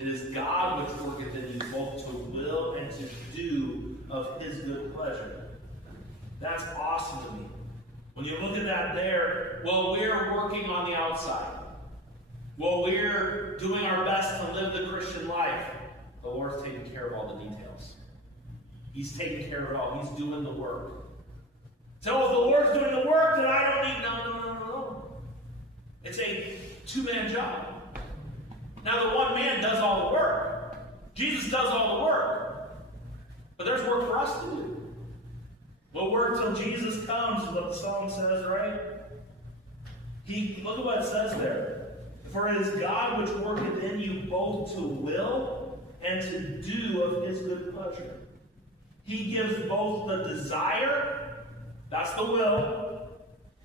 It is God which worketh in you both to will and to do of his good pleasure. That's awesome to me. When you look at that there, well, we're working on the outside. Well, we're doing our best to live the Christian life. The Lord's taking care of all the details. He's taking care of it all. He's doing the work. So if the Lord's doing the work, then I don't need... No. It's a two-man job. Now the one man does all the work. Jesus does all the work. But there's work for us to do. We'll work till Jesus comes, is what the song says, right? Look at what it says there. For it is God which worketh in you both to will and to do of his good pleasure. He gives both the desire, that's the will,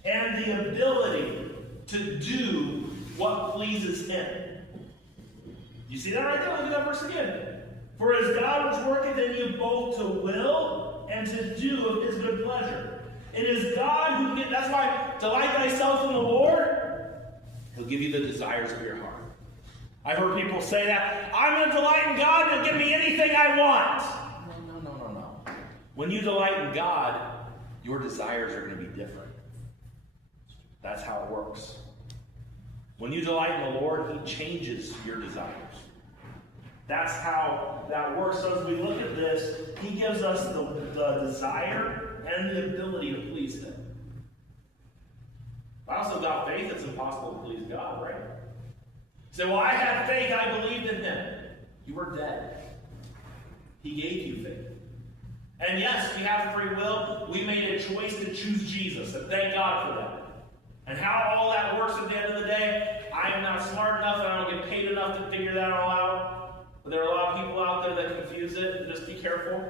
and the ability to do what pleases him. You see that right there? Look at that verse again. For it is God which worketh in you both to will and to do of his good pleasure. It is God who gives, that's why delight thyself in the Lord. He'll give you the desires of your heart. I've heard people say that. I'm going to delight in God and he'll give me anything I want. No. When you delight in God, your desires are going to be different. That's how it works. When you delight in the Lord, he changes your desires. That's how that works. So as we look at this, he gives us the desire and the ability to please him. But also without faith, it's impossible to please God, right? You say, well, I had faith, I believed in him. You were dead. He gave you faith. And yes, we have free will. We made a choice to choose Jesus, and thank God for that. And how all that works at the end of the day, I am not smart enough and I don't get paid enough to figure that all out. But there are a lot of people out there that confuse it, and just be careful.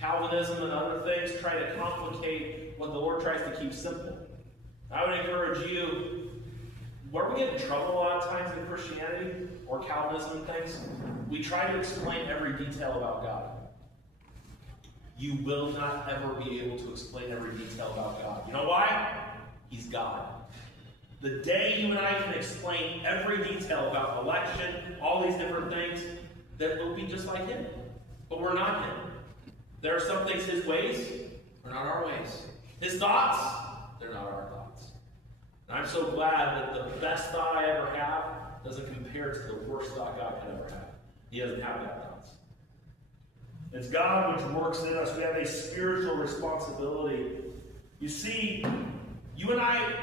Calvinism and other things try to complicate what the Lord tries to keep simple. I would encourage you, where we get in trouble a lot of times in Christianity or Calvinism and things, we try to explain every detail about God. You will not ever be able to explain every detail about God. You know why? He's God. The day you and I can explain every detail about election, all these different things, that will be just like him. But we're not him. There are some things his ways are not our ways. His thoughts, they're not our thoughts. And I'm so glad that the best thought I ever have doesn't compare to the worst thought God could ever have. He doesn't have bad thoughts. It's God which works in us. We have a spiritual responsibility. You see, you and I,